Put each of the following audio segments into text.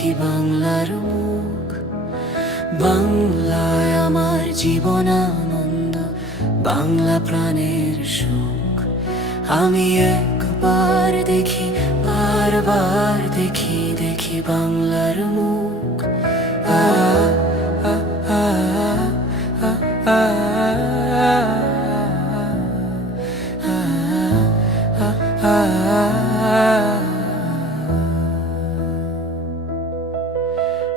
দেখি বাংলার মুখ। বাংলায় আমার জীবন আনন্দ, বাংলা প্রাণের সুখ। আমি একবার দেখি, বারবার দেখি দেখি বাংলার মুখ।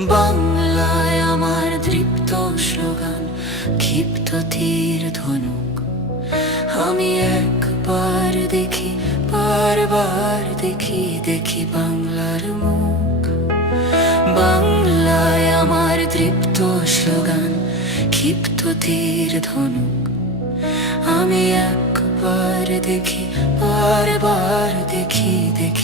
বাংলায় আমার দৃপ্ত স্লোগান ক্ষিপ্ত তীর ধনুক। আমি একবার দেখি, বারবার দেখি দেখি বাংলার মুখ। বাংলায় আমার তৃপ্ত স্লোগান ক্ষিপ্ত তীর ধনুক। আমি একবার দেখি, বারবার দেখি দেখি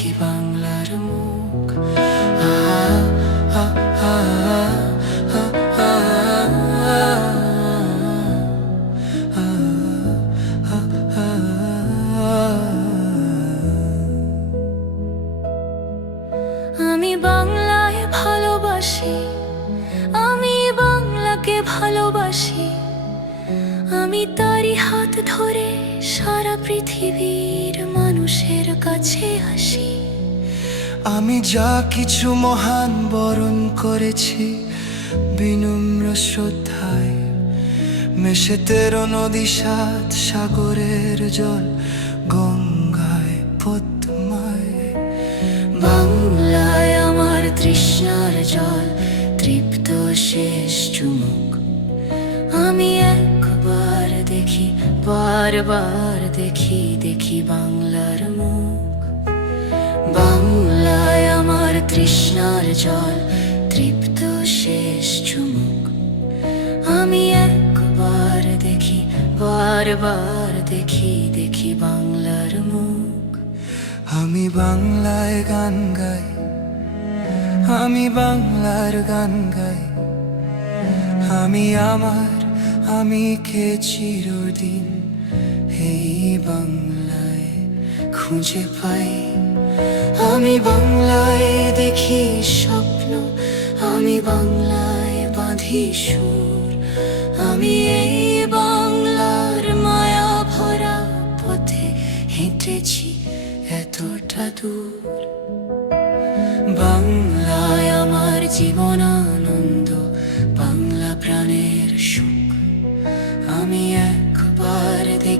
ভালোবাসি। আমি তারই হাত ধরে সারা পৃথিবীর মানুষের কাছে আসি আমি যা কিছু মহান বরণ করেছি, বিনম্র শ্রদ্ধায় মেশে তেরো নদী, সাত সাগরের জল গঙ্গায়, পদ্মায়। বাংলায় আমার তৃষ্ণার জল, তৃপ্ত বারবার দেখি দেখি বাংলার মুখ। বাংলায় আমার তৃষ্ণার জল, তৃপ্ত শেষ চুমুক। আমি একবার দেখি, বারবার দেখি দেখি বাংলার মুখ। আমি বাংলায় গান গাই, আমি বাংলার গান গাই। আমি আমার, আমি কে চিরদিন এই বাংলায় খুঁজে পাই। আমি বাংলায় দেখি স্বপ্ন, আমি বাংলায় বাঁধি সুর। আমি এই বাংলার মায়া ভরা পথে হেঁটেছি এতটা দূর। বাংলায় আমার জীবন